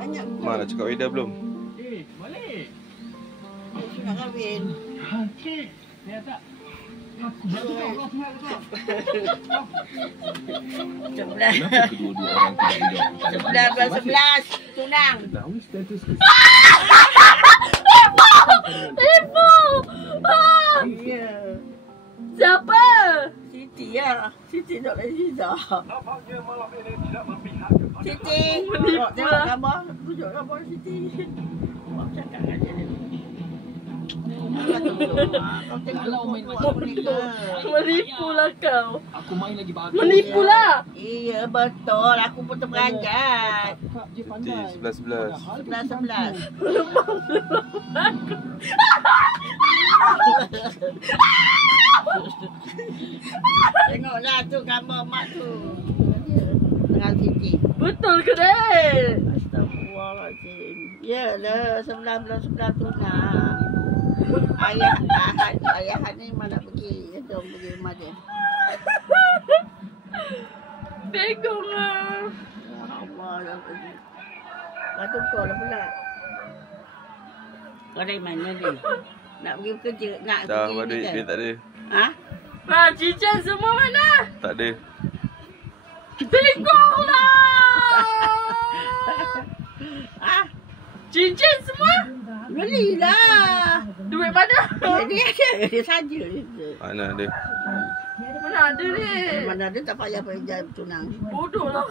Banyak. Mak nak cakap Ida belum? Balik. Dia nak kahwin. Cik. Ni tak. Sebelas. Kedua-dua orang tidak hidup. 11 tunang. Tahu status Ibu! Ya. Siapa? Siti ya. Siti Dok Aziza. Nampaknya malam ini tidak berpihak kepada Siti. Menipu Tengok lah. gambar. Tunjuk gambar Siti. Mak cakap dengan dia. Kau tengok main macam ni ke? Menipulah kau. Aku main lagi bagus. Menipulah. Iya betul. Aku pun terperanjat. Dia Siti, 11-11. 11-11. Tengoklah tu gambar mak tu. Dengan Siti. Betul ke dek? Astagfirullahaladzim. Yalah, 11 tunang. Ayah ni mana pergi? Jom pergi rumah dia. Tengok lah. Ya Allah, dah pergi. Lepas tu kau lah pula. Kau dari mana ni? Nak pergi kerja? Nak Dah, pergi abang ni duit kan? dia tak ada. Ha? Ha, cincin semua mana? Tak ada. Tengoklah. Ha? Cincin semua? Belilah. Duit mana? Dia ada. Dia saja. Mana ada. Mana ada ni? Mana ada tak payah pergi tunang. Bodoh lah.